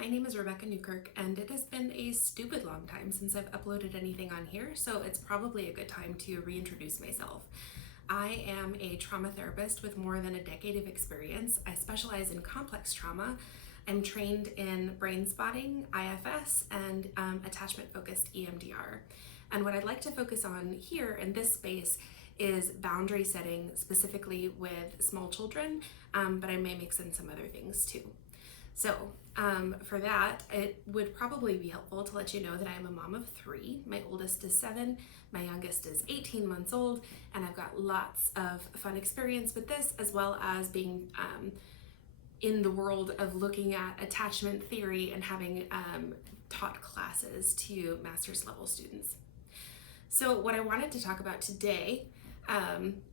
my name is Rebecca Newkirk, and it has been a stupid long time since I've uploaded anything on here, so it's probably a good time to reintroduce myself. I am a trauma therapist with more than a decade of experience. I specialize in complex trauma. I'm trained in brain spotting, IFS, and attachment-focused EMDR. And what I'd like to focus on here in this space is boundary setting, specifically with small children, but I may mix in some other things too. So for that, it would probably be helpful to let you know that I am a mom of 3. My oldest is 7, my youngest is 18 months old, and I've got lots of fun experience with this, as well as being in the world of looking at attachment theory and having taught classes to master's level students. So what I wanted to talk about today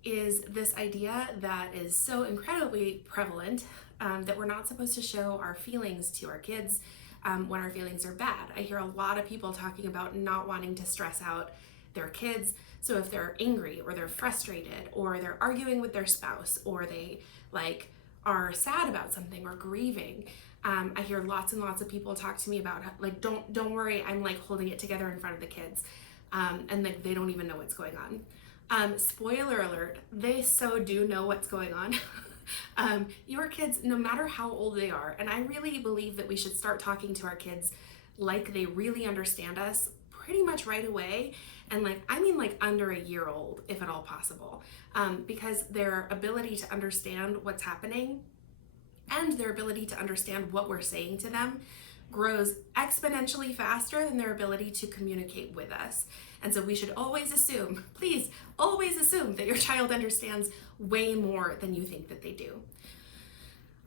is this idea that is so incredibly prevalent that we're not supposed to show our feelings to our kids when our feelings are bad. I hear a lot of people talking about not wanting to stress out their kids. So if they're angry or they're frustrated or they're arguing with their spouse or they are sad about something or grieving, I hear lots and lots of people talk to me about don't worry, I'm holding it together in front of the kids, and they don't even know what's going on. Spoiler alert, they so do know what's going on. Your kids, no matter how old they are, and I really believe that we should start talking to our kids like they really understand us pretty much right away, and under a year old, if at all possible, because their ability to understand what's happening and their ability to understand what we're saying to them grows exponentially faster than their ability to communicate with us. And so we should always assume, please always assume, that your child understands way more than you think that they do.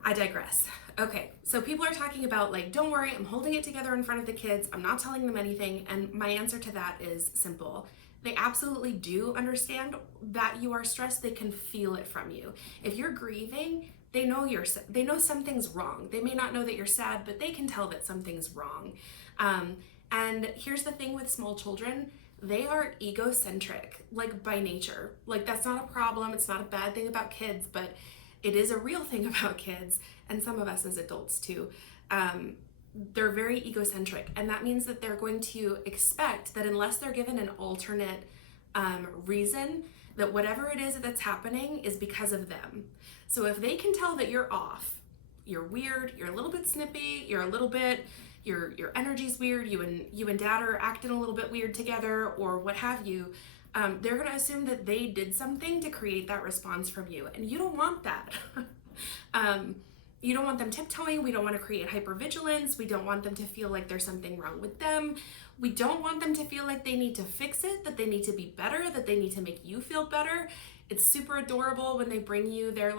I digress. Okay, so people are talking about don't worry, I'm holding it together in front of the kids, I'm not telling them anything, and my answer to that is simple. They absolutely do understand that you are stressed. They can feel it from you. If you're grieving, they know something's wrong. They may not know that you're sad, but they can tell that something's wrong. And here's the thing with small children, they are egocentric, by nature. That's not a problem. It's not a bad thing about kids, but it is a real thing about kids, and some of us as adults too. They're very egocentric, and that means that they're going to expect that unless they're given an alternate reason, that whatever it is that's happening is because of them. So if they can tell that you're off, you're weird, you're a little bit snippy, you're a little bit, your energy's weird, you and dad are acting a little bit weird together, or what have you, they're gonna assume that they did something to create that response from you, and you don't want that. You don't want them tiptoeing. We don't want to create hypervigilance. We don't want them to feel like there's something wrong with them. We don't want them to feel like they need to fix it, that they need to be better, that they need to make you feel better. It's super adorable when they bring you their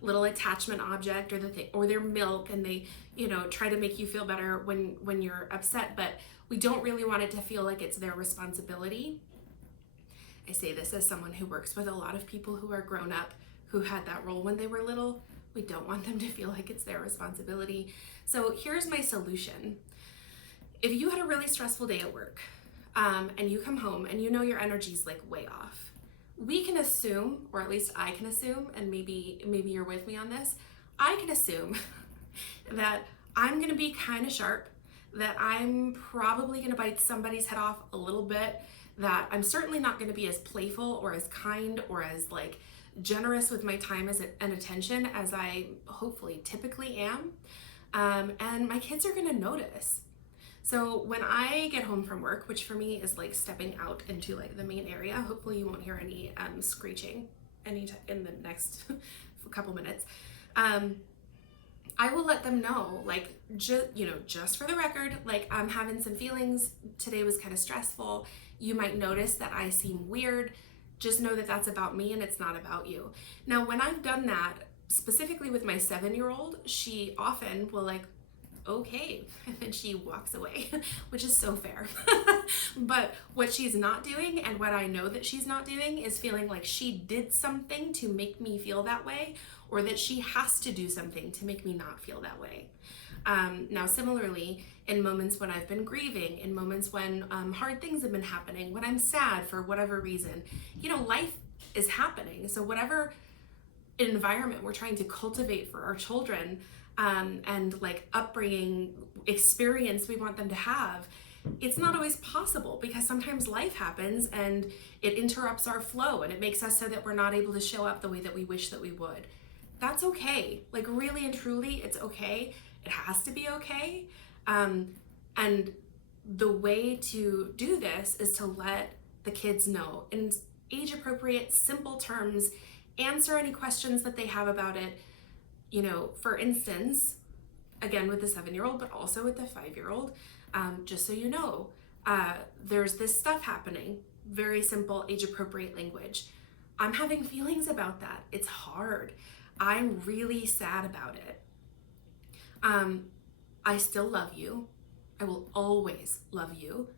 little attachment object or their milk, and they try to make you feel better when you're upset, but we don't really want it to feel like it's their responsibility. I say this as someone who works with a lot of people who are grown up who had that role when they were little. We don't want them to feel like it's their responsibility. So here's my solution. If you had a really stressful day at work, and you come home and your energy's way off, we can assume, or at least I can assume, and maybe you're with me on this, I can assume that I'm gonna be kind of sharp, that I'm probably gonna bite somebody's head off a little bit, that I'm certainly not gonna be as playful or as kind or as generous with my time and attention as I hopefully typically am, and my kids are gonna notice. So when I get home from work, which for me is stepping out into the main area, hopefully you won't hear any screeching in the next couple minutes, I will let them know, just for the record, I'm having some feelings, today was kind of stressful, you might notice that I seem weird. Just know that that's about me and it's not about you. Now, when I've done that, specifically with my 7-year-old, she often will okay, and then she walks away, which is so fair. But what she's not doing, and what I know that she's not doing, is feeling like she did something to make me feel that way, or that she has to do something to make me not feel that way. Now, similarly, in moments when I've been grieving, in moments when hard things have been happening, when I'm sad for whatever reason, life is happening. So whatever environment we're trying to cultivate for our children, and like upbringing experience we want them to have, it's not always possible because sometimes life happens and it interrupts our flow and it makes us so that we're not able to show up the way that we wish that we would. That's okay. Like, really and truly, it's okay. It has to be okay. And the way to do this is to let the kids know in age appropriate, simple terms, answer any questions that they have about it. You know, for instance, again with the 7-year-old, but also with the 5-year-old, just so you know, there's this stuff happening. Very simple, age appropriate language. I'm having feelings about that. It's hard. I'm really sad about it. I still love you. I will always love you.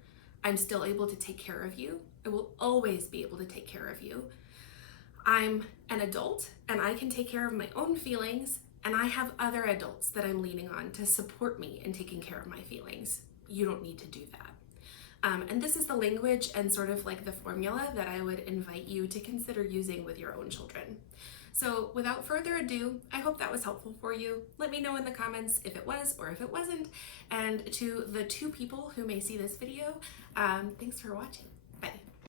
I'm still able to take care of you. I will always be able to take care of you. I'm an adult and I can take care of my own feelings, and I have other adults that I'm leaning on to support me in taking care of my feelings. You don't need to do that. And this is the language and sort of like the formula that I would invite you to consider using with your own children. So without further ado, I hope that was helpful for you. Let me know in the comments if it was or if it wasn't. And to the 2 people who may see this video, thanks for watching.